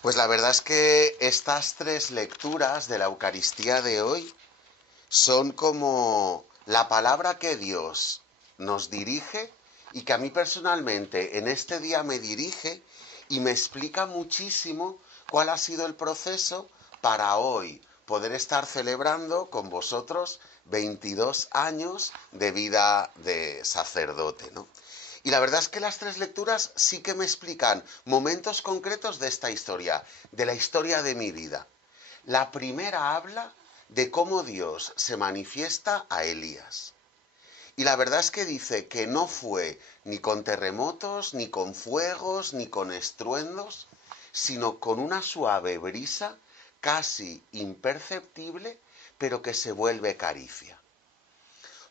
Pues la verdad es que estas tres lecturas de la Eucaristía de hoy son como la palabra que Dios nos dirige y que a mí personalmente en este día me dirige y me explica muchísimo cuál ha sido el proceso para hoy poder estar celebrando con vosotros 22 años de vida de sacerdote, ¿no? Y la verdad es que las tres lecturas sí que me explican momentos concretos de esta historia, de la historia de mi vida. La primera habla de cómo Dios se manifiesta a Elías. Y la verdad es que dice que no fue ni con terremotos, ni con fuegos, ni con estruendos, sino con una suave brisa casi imperceptible, pero que se vuelve caricia.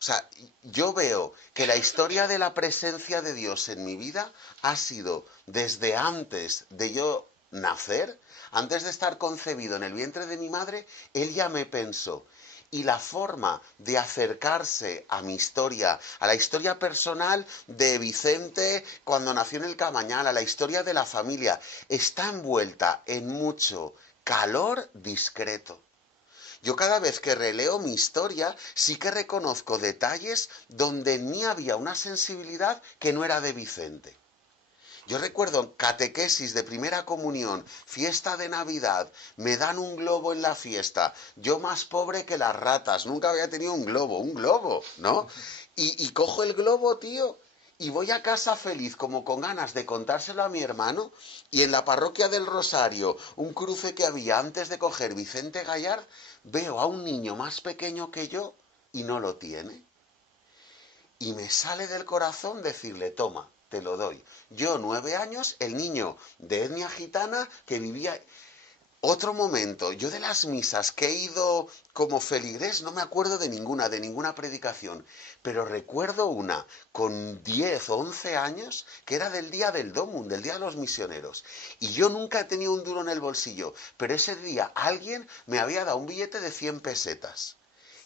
O sea, yo veo que la historia de la presencia de Dios en mi vida ha sido desde antes de yo nacer, antes de estar concebido en el vientre de mi madre, Él ya me pensó. Y la forma de acercarse a mi historia, a la historia personal de Vicente cuando nació en el Camañal, a la historia de la familia, está envuelta en mucho calor discreto. Yo cada vez que releo mi historia sí que reconozco detalles donde en mí había una sensibilidad que no era de Vicente. Yo recuerdo catequesis de primera comunión, fiesta de Navidad, me dan un globo en la fiesta, yo más pobre que las ratas, nunca había tenido un globo, ¿no? Y cojo el globo, tío, y voy a casa feliz, como con ganas de contárselo a mi hermano, y en la parroquia del Rosario, un cruce que había antes de coger Vicente Gallard, veo a un niño más pequeño que yo y no lo tiene. Y me sale del corazón decirle, toma, te lo doy. Yo, 9 años, el niño de etnia gitana que vivía. Otro momento, yo de las misas que he ido como feligrés no me acuerdo de ninguna predicación, pero recuerdo una con 10 o 11 años que era del día del Domum, del día de los misioneros. Y yo nunca he tenido un duro en el bolsillo, pero ese día alguien me había dado un billete de 100 pesetas.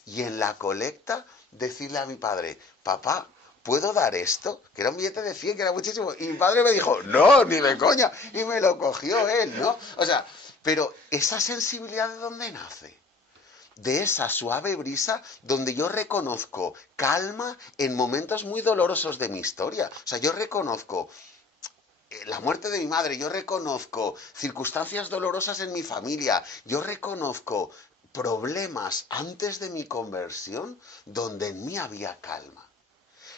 Y en la colecta decirle a mi padre, papá, ¿puedo dar esto? Que era un billete de 100, que era muchísimo. Y mi padre me dijo, no, ni de coña. Y me lo cogió él, ¿no? O sea, pero esa sensibilidad de dónde nace, de esa suave brisa donde yo reconozco calma en momentos muy dolorosos de mi historia. O sea, yo reconozco la muerte de mi madre, yo reconozco circunstancias dolorosas en mi familia, yo reconozco problemas antes de mi conversión donde en mí había calma.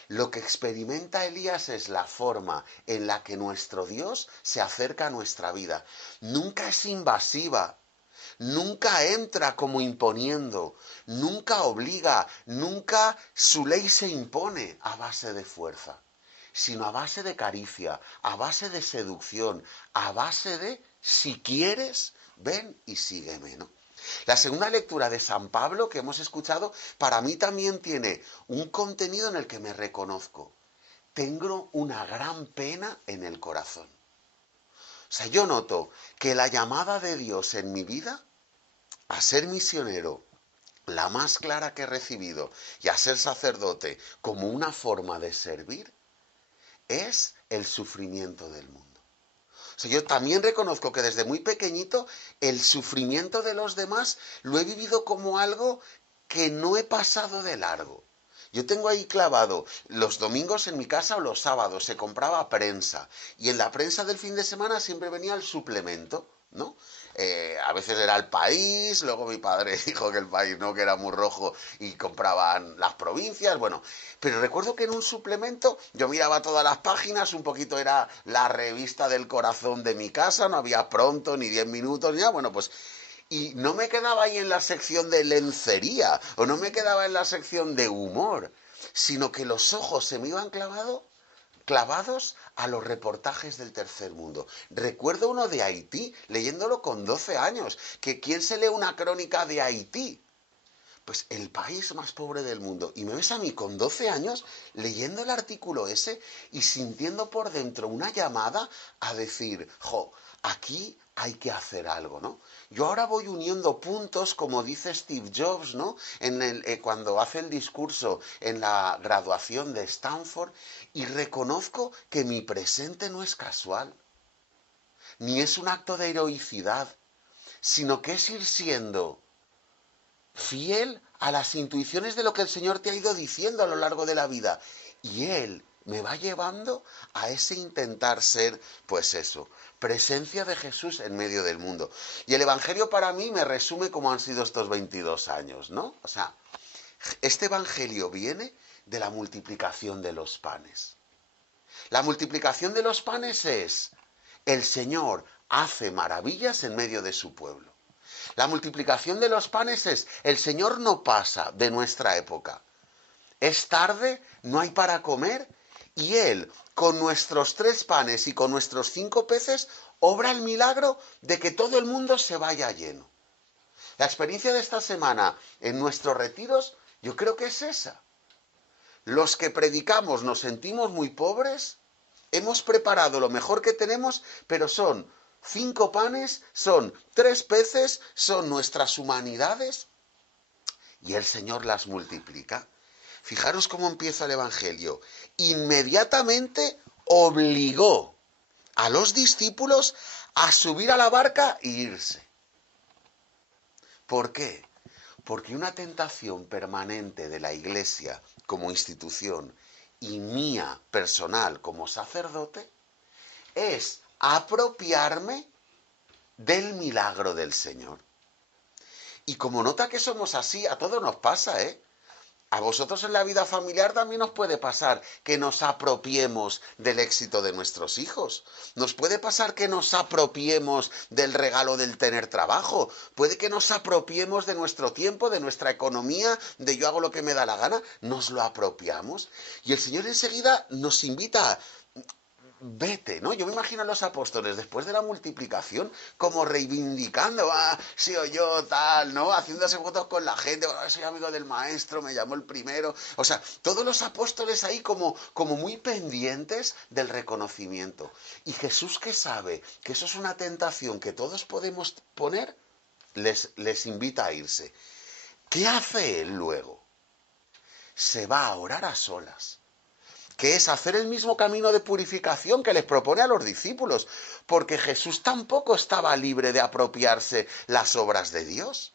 Lo que experimenta Elías es la forma en la que nuestro Dios se acerca a nuestra vida. Nunca es invasiva, nunca entra como imponiendo, nunca obliga, nunca su ley se impone a base de fuerza, sino a base de caricia, a base de seducción, a base de, si quieres, ven y sígueme, ¿no? La segunda lectura de San Pablo que hemos escuchado, para mí también tiene un contenido en el que me reconozco. Tengo una gran pena en el corazón. O sea, yo noto que la llamada de Dios en mi vida a ser misionero, la más clara que he recibido, y a ser sacerdote como una forma de servir, es el sufrimiento del mundo. O sea, yo también reconozco que desde muy pequeñito el sufrimiento de los demás lo he vivido como algo que no he pasado de largo. Yo tengo ahí clavado los domingos en mi casa o los sábados se compraba prensa y en la prensa del fin de semana siempre venía el suplemento, ¿no? A veces era el país, luego mi padre dijo que el país no, que era muy rojo y compraban las provincias, bueno, pero recuerdo que en un suplemento yo miraba todas las páginas, un poquito era la revista del corazón de mi casa, no había pronto ni 10 minutos ni nada, bueno, pues y no me quedaba ahí en la sección de lencería o no me quedaba en la sección de humor, sino que los ojos se me iban clavados a los reportajes del tercer mundo. Recuerdo uno de Haití, leyéndolo con 12 años, que ¿quién se lee una crónica de Haití? Pues el país más pobre del mundo. Y me ves a mí con 12 años leyendo el artículo ese y sintiendo por dentro una llamada a decir, jo, aquí hay que hacer algo, ¿no? Yo ahora voy uniendo puntos, como dice Steve Jobs, ¿no? Cuando hace el discurso en la graduación de Stanford, y reconozco que mi presente no es casual. ni es un acto de heroicidad, sino que es ir siendo fiel a las intuiciones de lo que el Señor te ha ido diciendo a lo largo de la vida. Y Él me va llevando a ese intentar ser, pues eso, presencia de Jesús en medio del mundo. Y el Evangelio para mí me resume cómo han sido estos 22 años, ¿no? O sea, este Evangelio viene de la multiplicación de los panes. La multiplicación de los panes es, el Señor hace maravillas en medio de su pueblo. La multiplicación de los panes es, el Señor no pasa de nuestra época. Es tarde, no hay para comer, y Él, con nuestros 3 panes y con nuestros 5 peces, obra el milagro de que todo el mundo se vaya lleno. La experiencia de esta semana en nuestros retiros, yo creo que es esa. Los que predicamos nos sentimos muy pobres, hemos preparado lo mejor que tenemos, pero son 5 panes, son 3 peces, son nuestras humanidades, y el Señor las multiplica. Fijaros cómo empieza el Evangelio. Inmediatamente obligó a los discípulos a subir a la barca e irse. ¿Por qué? Porque una tentación permanente de la Iglesia como institución y mía personal como sacerdote es apropiarme del milagro del Señor. Y como nota que somos así, a todos nos pasa, ¿eh? A vosotros en la vida familiar también os puede pasar que nos apropiemos del éxito de nuestros hijos. Nos puede pasar que nos apropiemos del regalo del tener trabajo. Puede que nos apropiemos de nuestro tiempo, de nuestra economía, de yo hago lo que me da la gana. Nos lo apropiamos. Y el Señor enseguida nos invita a vete, ¿no? Yo me imagino a los apóstoles después de la multiplicación como reivindicando, sí o yo, tal, ¿no? Haciéndose fotos con la gente, soy amigo del maestro, me llamó el primero. O sea, todos los apóstoles ahí como muy pendientes del reconocimiento. Y Jesús, que sabe que eso es una tentación que todos podemos poner, les invita a irse. ¿Qué hace él luego? Se va a orar a solas, que es hacer el mismo camino de purificación que les propone a los discípulos, porque Jesús tampoco estaba libre de apropiarse las obras de Dios.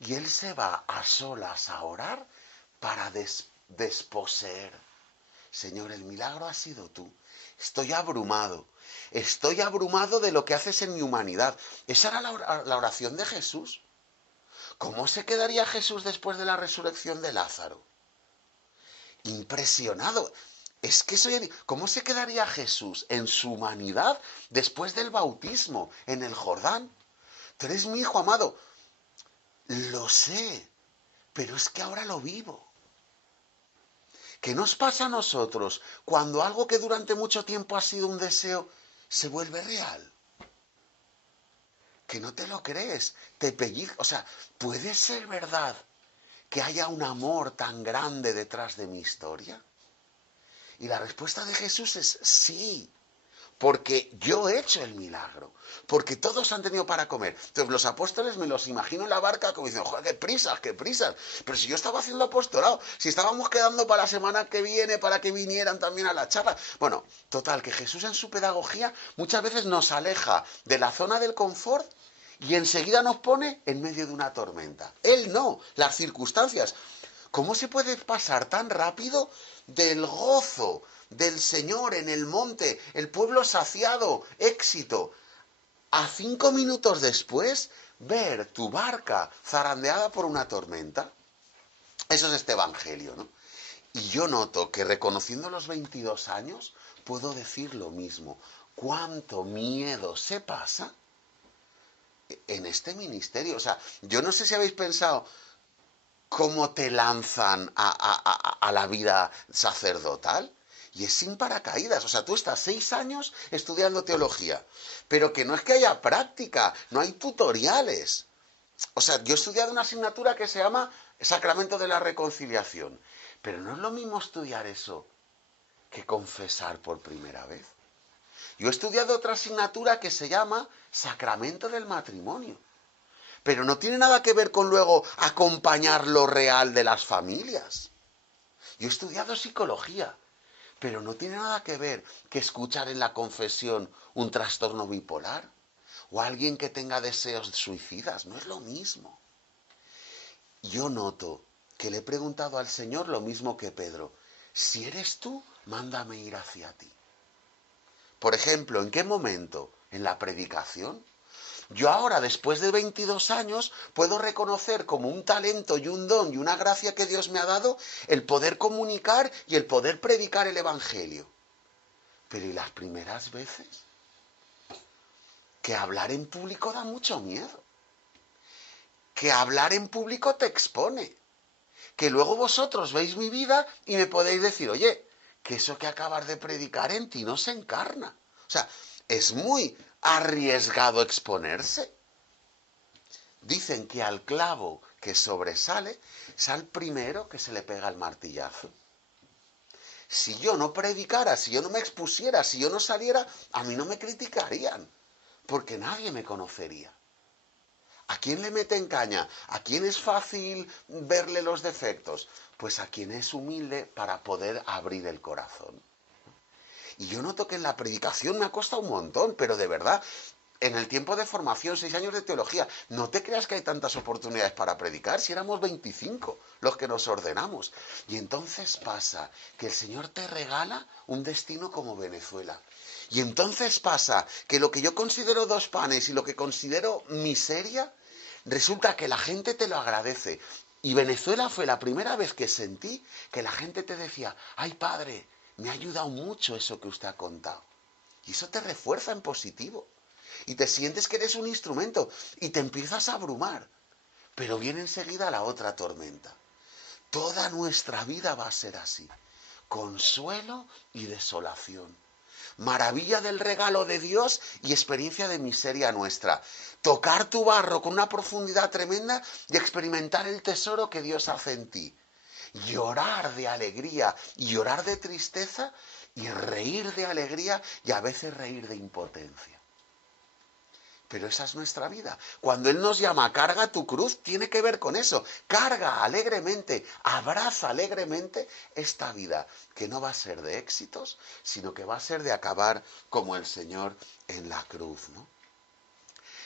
Y él se va a solas a orar para desposeer. Señor, el milagro ha sido tú. Estoy abrumado de lo que haces en mi humanidad. Esa era la oración de Jesús. ¿Cómo se quedaría Jesús después de la resurrección de Lázaro? Impresionado. Es que ¿cómo se quedaría Jesús en su humanidad después del bautismo en el Jordán? Tú eres mi hijo amado. Lo sé, pero es que ahora lo vivo. ¿Qué nos pasa a nosotros cuando algo que durante mucho tiempo ha sido un deseo se vuelve real? Que no te lo crees, te pellizca. O sea, ¿puede ser verdad que haya un amor tan grande detrás de mi historia? Y la respuesta de Jesús es sí, porque yo he hecho el milagro, porque todos han tenido para comer. Entonces los apóstoles me los imagino en la barca como diciendo, joder, qué prisas. Pero si yo estaba haciendo apostolado, si estábamos quedando para la semana que viene, para que vinieran también a la charla. Bueno, total, que Jesús en su pedagogía muchas veces nos aleja de la zona del confort y enseguida nos pone en medio de una tormenta. Él no, las circunstancias. ¿Cómo se puede pasar tan rápido del gozo del Señor en el monte, el pueblo saciado, éxito, a 5 minutos después ver tu barca zarandeada por una tormenta? Eso es este Evangelio, ¿no? Y yo noto que reconociendo los 22 años puedo decir lo mismo. ¿Cuánto miedo se pasa en este ministerio? O sea, yo no sé si habéis pensado cómo te lanzan a la vida sacerdotal. Y es sin paracaídas. O sea, tú estás 6 años estudiando teología, pero que no es que haya práctica, no hay tutoriales. O sea, yo he estudiado una asignatura que se llama Sacramento de la Reconciliación, pero no es lo mismo estudiar eso que confesar por primera vez. Yo he estudiado otra asignatura que se llama Sacramento del Matrimonio, pero no tiene nada que ver con luego acompañar lo real de las familias. Yo he estudiado psicología, pero no tiene nada que ver que escuchar en la confesión un trastorno bipolar o alguien que tenga deseos suicidas. No es lo mismo. Yo noto que le he preguntado al Señor lo mismo que Pedro. Si eres tú, mándame ir hacia ti. Por ejemplo, ¿en qué momento? ¿En la predicación? Yo ahora, después de 22 años, puedo reconocer como un talento y un don y una gracia que Dios me ha dado el poder comunicar y el poder predicar el Evangelio. Pero ¿y las primeras veces? Que hablar en público da mucho miedo. Que hablar en público te expone. Que luego vosotros veis mi vida y me podéis decir, oye, que eso que acabas de predicar en ti no se encarna. O sea, es muy arriesgado exponerse. Dicen que al clavo que sobresale, es al primero que se le pega el martillazo. Si yo no predicara, si yo no me expusiera, si yo no saliera, a mí no me criticarían, porque nadie me conocería. ¿A quién le meten caña? ¿A quién es fácil verle los defectos? Pues a quien es humilde para poder abrir el corazón. Y yo noto que en la predicación me ha costado un montón, pero de verdad, en el tiempo de formación, 6 años de teología, no te creas que hay tantas oportunidades para predicar, si éramos 25 los que nos ordenamos. Y entonces pasa que el Señor te regala un destino como Venezuela. Y entonces pasa que lo que yo considero 2 panes y lo que considero miseria, resulta que la gente te lo agradece. Y Venezuela fue la primera vez que sentí que la gente te decía, ay padre, me ha ayudado mucho eso que usted ha contado. Y eso te refuerza en positivo. Y te sientes que eres un instrumento y te empiezas a abrumar. Pero viene enseguida la otra tormenta. Toda nuestra vida va a ser así. Consuelo y desolación. Maravilla del regalo de Dios y experiencia de miseria nuestra. Tocar tu barro con una profundidad tremenda y experimentar el tesoro que Dios hace en ti. Llorar de alegría y llorar de tristeza y reír de alegría y a veces reír de impotencia. Pero esa es nuestra vida. Cuando Él nos llama, carga tu cruz, tiene que ver con eso. Carga alegremente, abraza alegremente esta vida, que no va a ser de éxitos, sino que va a ser de acabar como el Señor en la cruz, ¿no?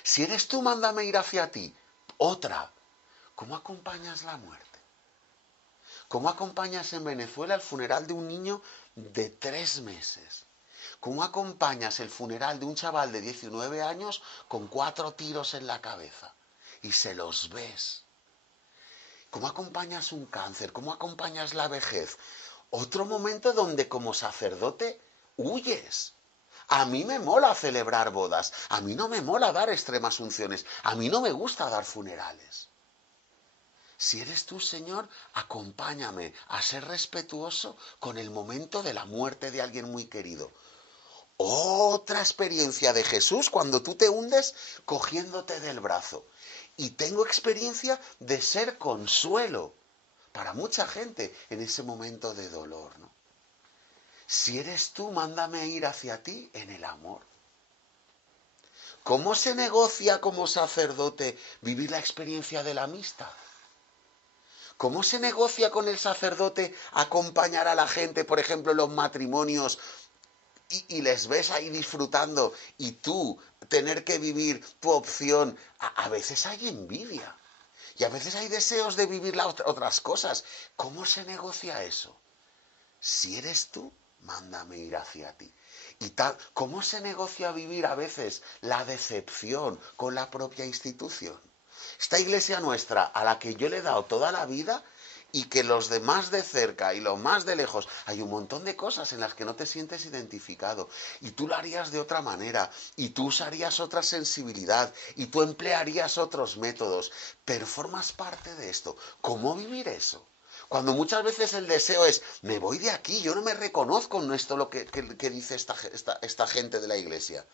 Si eres tú, mándame ir hacia ti. Otra, ¿cómo acompañas la muerte? ¿Cómo acompañas en Venezuela el funeral de un niño de 3 meses? ¿Cómo acompañas el funeral de un chaval de 19 años con 4 tiros en la cabeza? Y se los ves. ¿Cómo acompañas un cáncer? ¿Cómo acompañas la vejez? Otro momento donde como sacerdote huyes. A mí me mola celebrar bodas. A mí no me mola dar extremas unciones. A mí no me gusta dar funerales. Si eres tú, Señor, acompáñame a ser respetuoso con el momento de la muerte de alguien muy querido. Otra experiencia de Jesús cuando tú te hundes cogiéndote del brazo. Y tengo experiencia de ser consuelo para mucha gente en ese momento de dolor, ¿no? Si eres tú, mándame ir hacia ti en el amor. ¿Cómo se negocia como sacerdote vivir la experiencia de la amistad? ¿Cómo se negocia con el sacerdote acompañar a la gente, por ejemplo, en los matrimonios? Y les ves ahí disfrutando y tú tener que vivir tu opción. A veces hay envidia y a veces hay deseos de vivir otras cosas. ¿Cómo se negocia eso? Si eres tú, mándame ir hacia ti. Y tal, ¿cómo se negocia vivir a veces la decepción con la propia institución? Esta iglesia nuestra, a la que yo le he dado toda la vida, y que los de más de cerca y los más de lejos, hay un montón de cosas en las que no te sientes identificado y tú lo harías de otra manera y tú usarías otra sensibilidad y tú emplearías otros métodos, pero formas parte de esto. ¿Cómo vivir eso? Cuando muchas veces el deseo es, me voy de aquí, yo no me reconozco en esto lo que dice esta gente de la iglesia.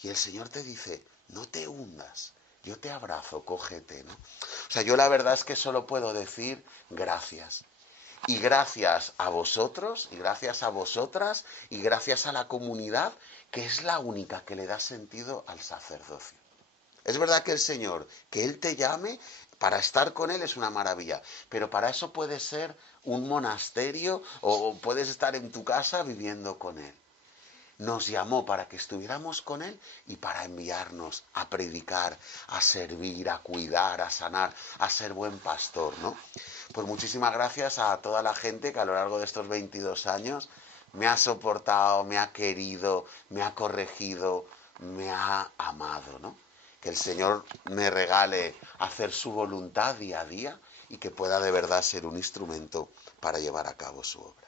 Y el Señor te dice, no te hundas, yo te abrazo, cógete, ¿no? O sea, yo la verdad es que solo puedo decir gracias. Y gracias a vosotros, y gracias a vosotras, y gracias a la comunidad, que es la única que le da sentido al sacerdocio. Es verdad que el Señor, que Él te llame, para estar con Él es una maravilla, pero para eso puede ser un monasterio o puedes estar en tu casa viviendo con Él. nos llamó para que estuviéramos con Él y para enviarnos a predicar, a servir, a cuidar, a sanar, a ser buen pastor, ¿no? Pues muchísimas gracias a toda la gente que a lo largo de estos 22 años me ha soportado, me ha querido, me ha corregido, me ha amado, ¿no? Que el Señor me regale hacer su voluntad día a día y que pueda de verdad ser un instrumento para llevar a cabo su obra.